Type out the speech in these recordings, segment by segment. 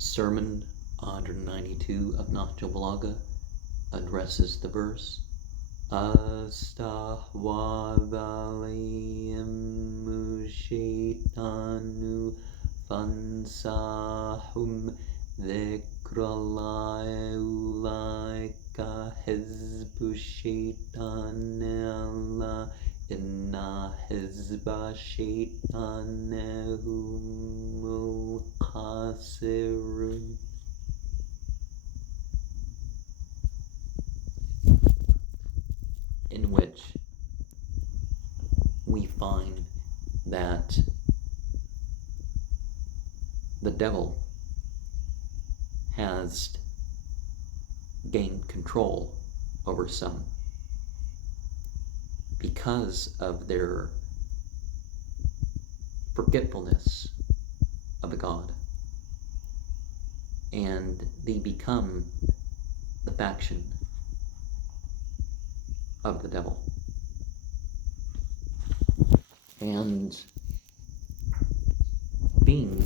Sermon 192 of Nahjul Balaghah addresses the verse Astahwadhaliyam shaitanu fansahum dhikrallai ulaika hizbu shaitan Allah inna hizba shaitan humul khasirun. In which we find that the devil has gained control over some because of their forgetfulness of God, and they become the faction of the devil. And being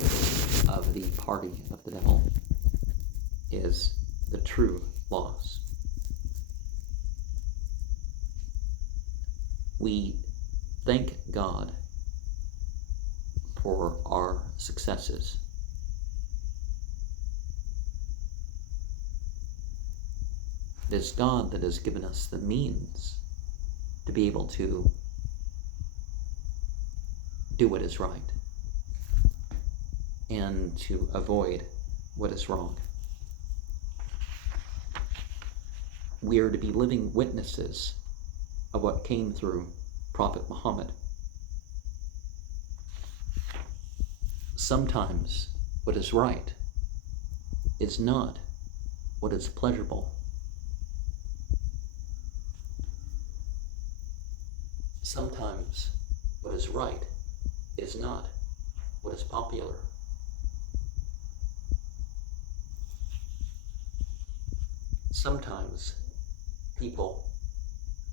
of the party of the devil is the true loss. We thank God for our successes. It is God that has given us the means to be able to do what is right and to avoid what is wrong. We are to be living witnesses of what came through Prophet Muhammad. Sometimes what is right is not what is pleasurable. Sometimes what is right is not what is popular. Sometimes people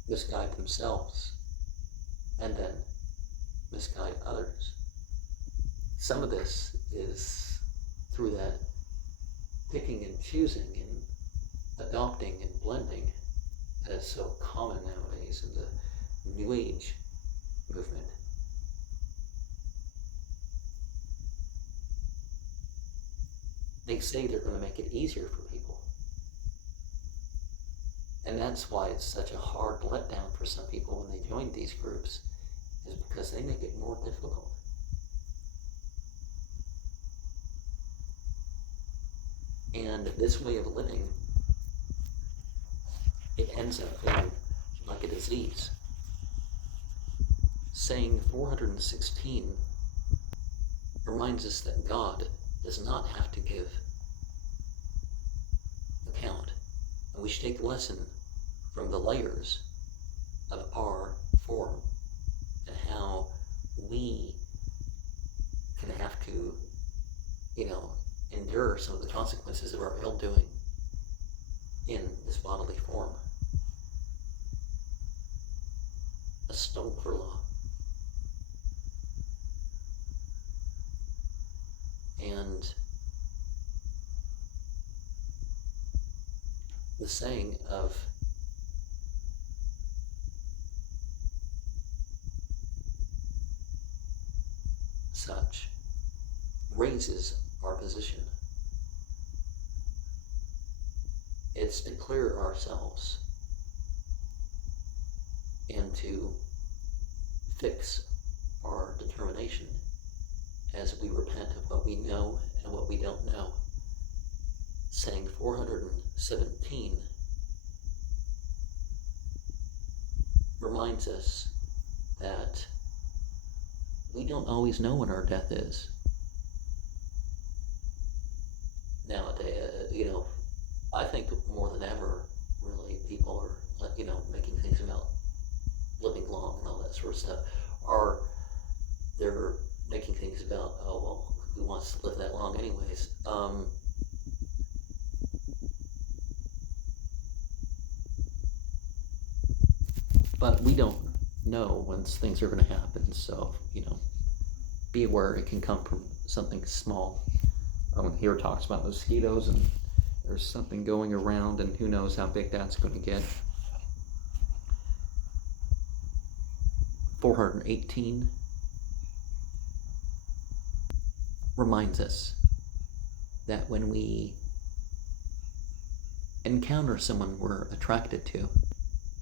misguide themselves and then misguide others. Some of this is through that picking and choosing and adopting and blending that is so common nowadays in the New Age movement. They say they're going to make it easier for people. And that's why it's such a hard letdown for some people when they join these groups, is because they make it more difficult. And this way of living, it ends up being like a disease. Saying 416 reminds us that God does not have to give account. And we should take a lesson from the layers of our form and how we can have to, endure some of the consequences of our ill doing in this bodily form. Astaghfirullah. And the saying of such raises our position. It's to clear ourselves and to fix our determination as we repent of what we know and what we don't know. Saying 417 reminds us that we don't always know when our death is. Nowadays, I think more than ever, really, people are, making things about living long and all that sort of stuff, they're making things about, who wants to live that long anyways? But we don't know when things are going to happen, so, be aware it can come from something small Someone here talks about mosquitoes, and there's something going around, and who knows how big that's going to get. 418 reminds us that when we encounter someone we're attracted to,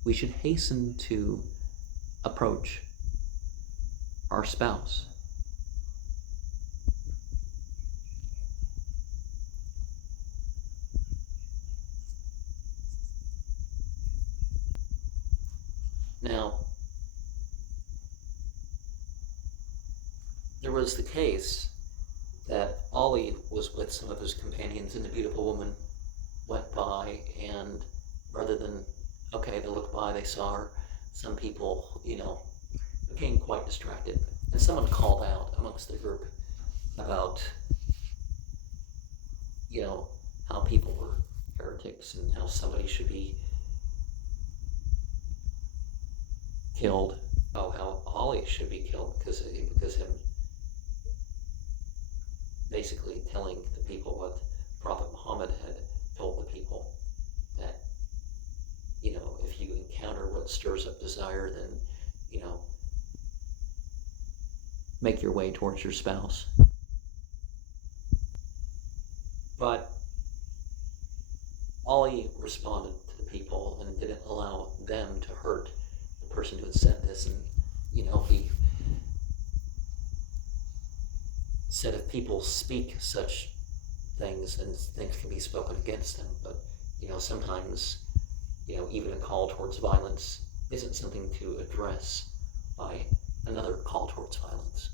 we should hasten to approach our spouse. Now, there was the case that Ollie was with some of his companions, and the beautiful woman went by, and rather than, okay, they looked by, they saw her, some people, became quite distracted. And someone called out amongst the group about, how people were heretics and how somebody should be killed. Oh, how Ollie should be killed because him basically telling the people what Prophet Muhammad had told the people, that, if you encounter what stirs up desire, then, make your way towards your spouse. But Ollie responded to the people and didn't allow them to hurt the person who had said this, and, he said if people speak such things, then things can be spoken against them. But, sometimes, even a call towards violence isn't something to address by another call towards violence.